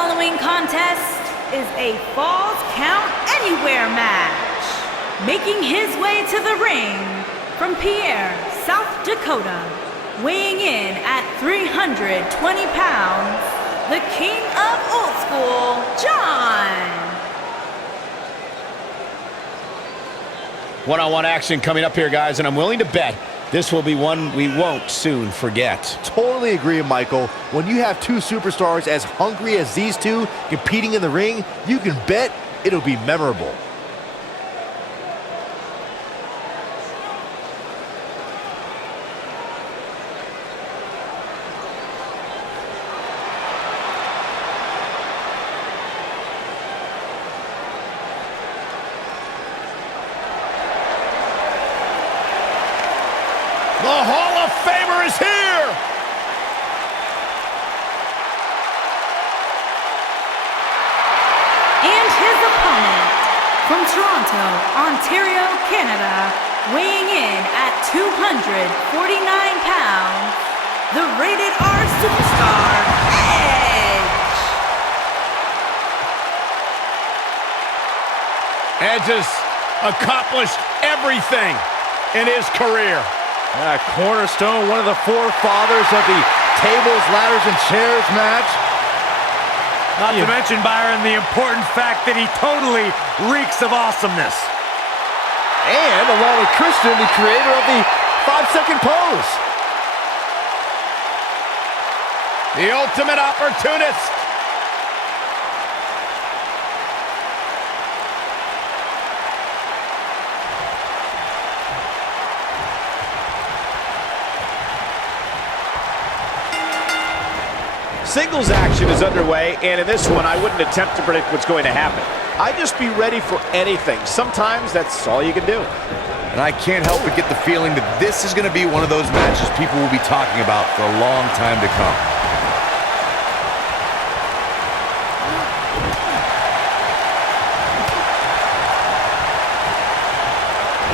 following contest is a Falls Count Anywhere match. Making his way to the ring from Pierre, South Dakota, weighing in at 320 pounds, the king of old school, John. One-on-one action coming up here, guys, and I'm willing to bet this will be one we won't soon forget. Totally agree, Michael. When you have two superstars as hungry as these two competing in the ring, you can bet it'll be memorable. The Hall of Famer is here! And his opponent, from Toronto, Ontario, Canada, weighing in at 249 pounds, the Rated R superstar, Edge! Edge has accomplished everything in his career. Cornerstone, one of the forefathers of the tables, ladders, and chairs match. Not to mention, Byron, the important fact that he totally reeks of awesomeness. And along with Christian, the creator of the 5-second pose. The ultimate opportunist. Singles action is underway, and in this one, I wouldn't attempt to predict what's going to happen. I'd just be ready for anything. Sometimes that's all you can do. And I can't help but get the feeling that this is going to be one of those matches people will be talking about for a long time to come.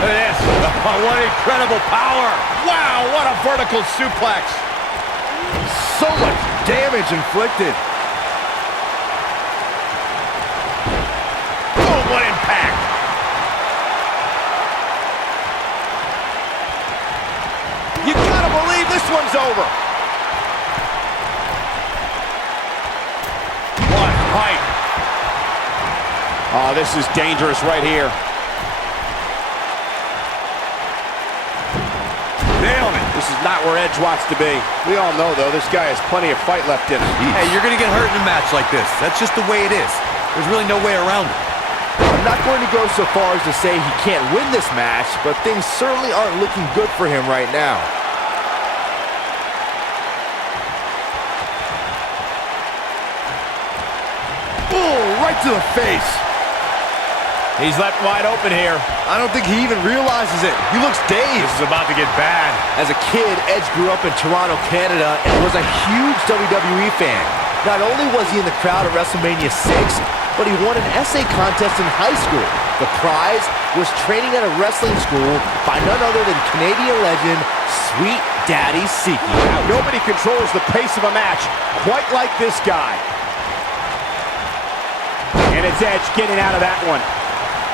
Look at this. Oh, what incredible power. Wow, what a vertical suplex. So much damage inflicted. Oh, what impact. You gotta believe this one's over. What height. Oh, this is dangerous right here. Nailed it. This is not where Edge wants to be. We all know, though, this guy has plenty of fight left in him. Hey, you're going to get hurt in a match like this. That's just the way it is. There's really no way around it. I'm not going to go so far as to say he can't win this match, but things certainly aren't looking good for him right now. Oh, right to the face. He's left wide open here. I don't think he even realizes it. He looks dazed. This is about to get bad. As a kid, Edge grew up in Toronto, Canada, and was a huge WWE fan. Not only was he in the crowd at WrestleMania 6, but he won an essay contest in high school. The prize was training at a wrestling school by none other than Canadian legend, Sweet Daddy Siki. Nobody controls the pace of a match quite like this guy. And it's Edge getting out of that one.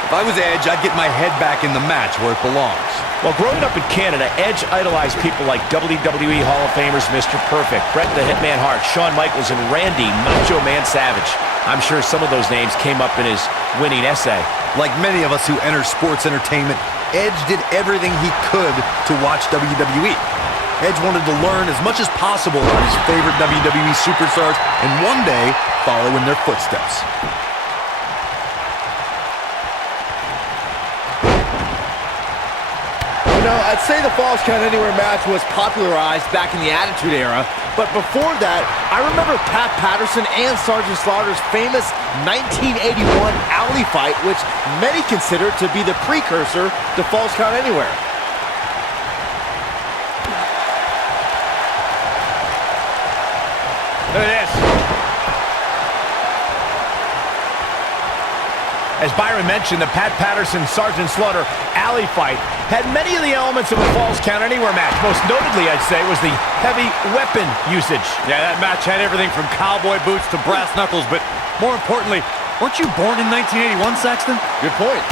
If I was Edge, I'd get my head back in the match where it belongs. Well, growing up in Canada, Edge idolized people like WWE Hall of Famers Mr. Perfect, Bret the Hitman Hart, Shawn Michaels, and Randy Macho Man Savage. I'm sure some of those names came up in his winning essay. Like many of us who enter sports entertainment, Edge did everything he could to watch WWE. Edge wanted to learn as much as possible about his favorite WWE superstars and one day follow in their footsteps. You know, I'd say the Falls Count Anywhere match was popularized back in the Attitude Era, but before that, I remember Pat Patterson and Sergeant Slaughter's famous 1981 alley fight, which many consider to be the precursor to Falls Count Anywhere. Look at this. As Byron mentioned, the Pat Patterson-Sergeant Slaughter alley fight had many of the elements of a Falls Count Anywhere match. Most notably, I'd say, was the heavy weapon usage. Yeah, that match had everything from cowboy boots to brass knuckles, but more importantly, weren't you born in 1981, Saxton? Good point.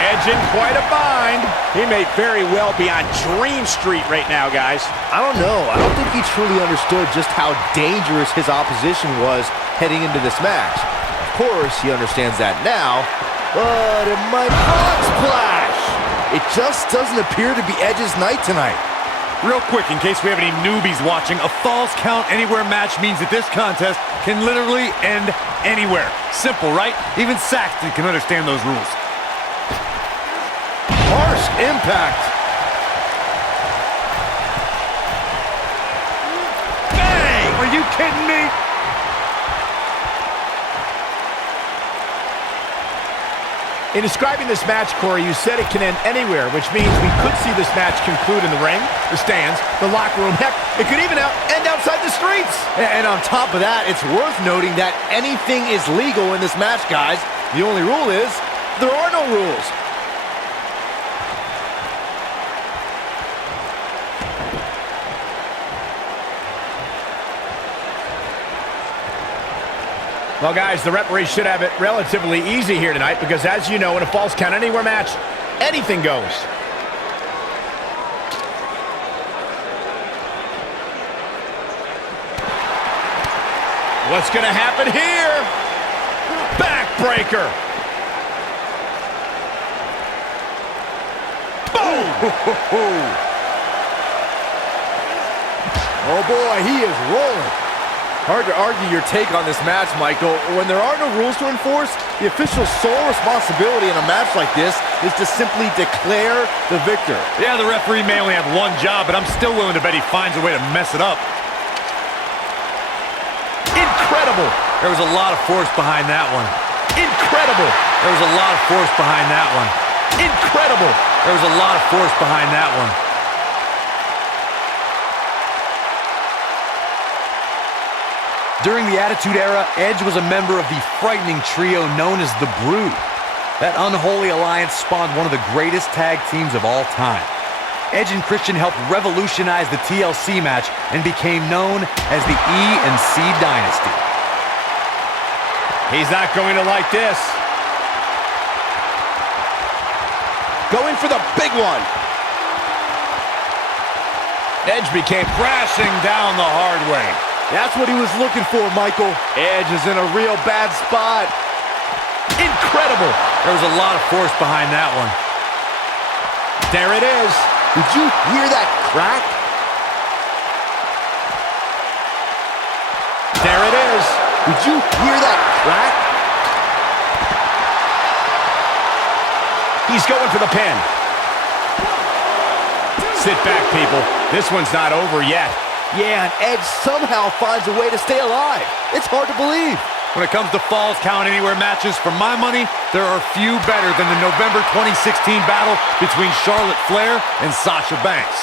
Edge in quite a bind. He may very well be on Dream Street right now, guys. I don't know. I don't think he truly understood just how dangerous his opposition was heading into this match. Of course, he understands that now, but it might frog splash. It just doesn't appear to be Edge's night tonight. Real quick, in case we have any newbies watching, a Falls Count Anywhere match means that this contest can literally end anywhere. Simple, right? Even Saxton can understand those rules. Harsh impact. Bang! Are you kidding me? In describing this match, Corey, you said it can end anywhere, which means we could see this match conclude in the ring, the stands, the locker room. Heck, it could even end outside the streets. And on top of that, it's worth noting that anything is legal in this match, guys. The only rule is there are no rules. Well, guys, the referee should have it relatively easy here tonight because, as you know, in a Falls Count Anywhere match, anything goes. What's going to happen here? Backbreaker. Boom! Oh boy, he is rolling. Hard to argue your take on this match, Michael. When there are no rules to enforce, the official's sole responsibility in a match like this is to simply declare the victor. Yeah, the referee may only have one job, but I'm still willing to bet he finds a way to mess it up. Incredible. There was a lot of force behind that one. Incredible. There was a lot of force behind that one. Incredible. There was a lot of force behind that one. During the Attitude Era, Edge was a member of the frightening trio known as the Brood. That unholy alliance spawned one of the greatest tag teams of all time. Edge and Christian helped revolutionize the TLC match and became known as the E&C Dynasty. He's not going to like this. Going for the big one. Edge became Crashing down the hard way. That's what he was looking for, Michael. Edge is in a real bad spot. incredible. There was a lot of force behind that one. There it is. Did you hear that crack? There it is. Did you hear that crack? He's going for the pin. Sit back, people. This one's not over yet. Yeah, and Edge somehow finds a way to stay alive. It's hard to believe. When it comes to Falls Count Anywhere matches, for my money, there are few better than the November 2016 battle between Charlotte Flair and Sasha Banks.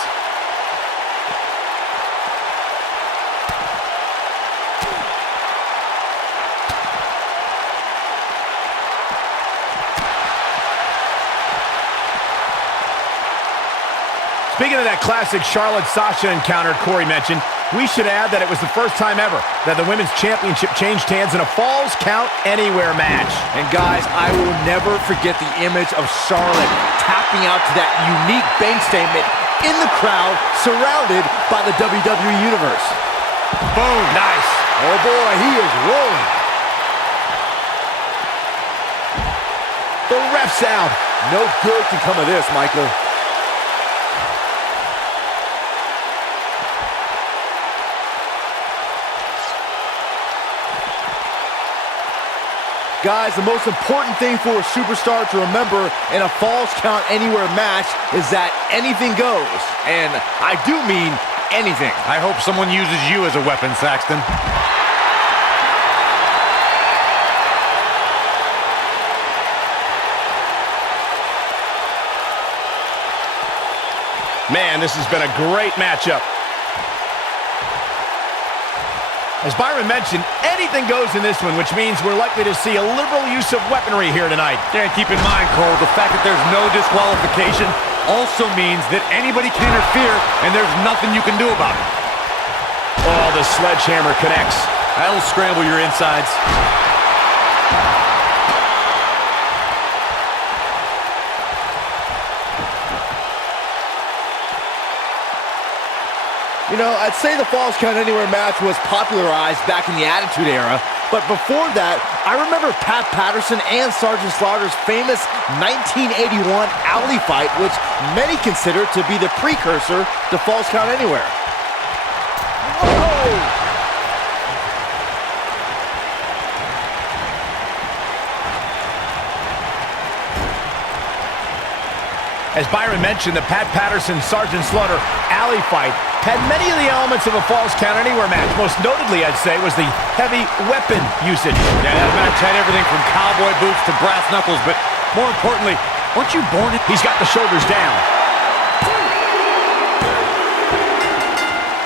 Speaking of that classic Charlotte-Sasha encounter Corey mentioned, we should add that it was the first time ever that the Women's Championship changed hands in a Falls Count Anywhere match. And guys, I will never forget the image of Charlotte tapping out to that unique bank statement in the crowd, surrounded by the WWE Universe. Boom, nice. Oh boy, he is rolling. The ref's out. No good can come of this, Michael. Guys, the most important thing for a superstar to remember in a Falls Count Anywhere match is that anything goes. And I do mean anything. I hope someone uses you as a weapon, Saxton. Man, this has been a great matchup. As Byron mentioned, anything goes in this one, which means we're likely to see a liberal use of weaponry here tonight. Yeah, and keep in mind, Cole, the fact that there's no disqualification also means that anybody can interfere, and there's nothing you can do about it. Oh, the sledgehammer connects. That'll scramble your insides. You know, I'd say the Falls Count Anywhere match was popularized back in the Attitude Era, but before that, I remember Pat Patterson and Sergeant Slaughter's famous 1981 alley fight, which many consider to be the precursor to Falls Count Anywhere. Whoa! As Byron mentioned, the Pat Patterson-Sergeant Slaughter alley fight had many of the elements of a Falls Count Anywhere match. Most notably, I'd say, was the heavy weapon usage. Yeah, that match had everything from cowboy boots to brass knuckles, but more importantly, weren't you born in... He's got the shoulders down.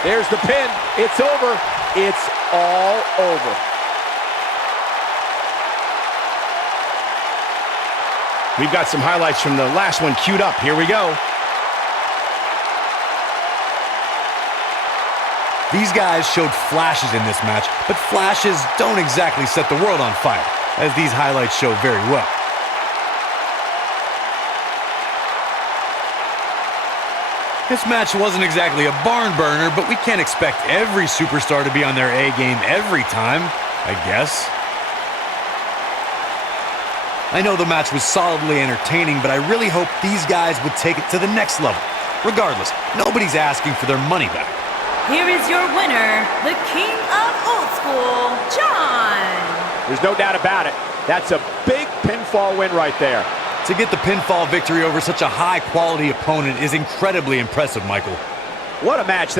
There's the pin. It's over. It's all over. We've got some highlights from the last one queued up. Here we go. These guys showed flashes in this match, but flashes don't exactly set the world on fire, as these highlights show very well. This match wasn't exactly a barn burner, but we can't expect every superstar to be on their A game every time, I guess. I know the match was solidly entertaining, but I really hope these guys would take it to the next level. Regardless, nobody's asking for their money back. Here is your winner, the King of Old School, John. There's no doubt about it. That's a big pinfall win right there. To get the pinfall victory over such a high-quality opponent is incredibly impressive, Michael. What a match that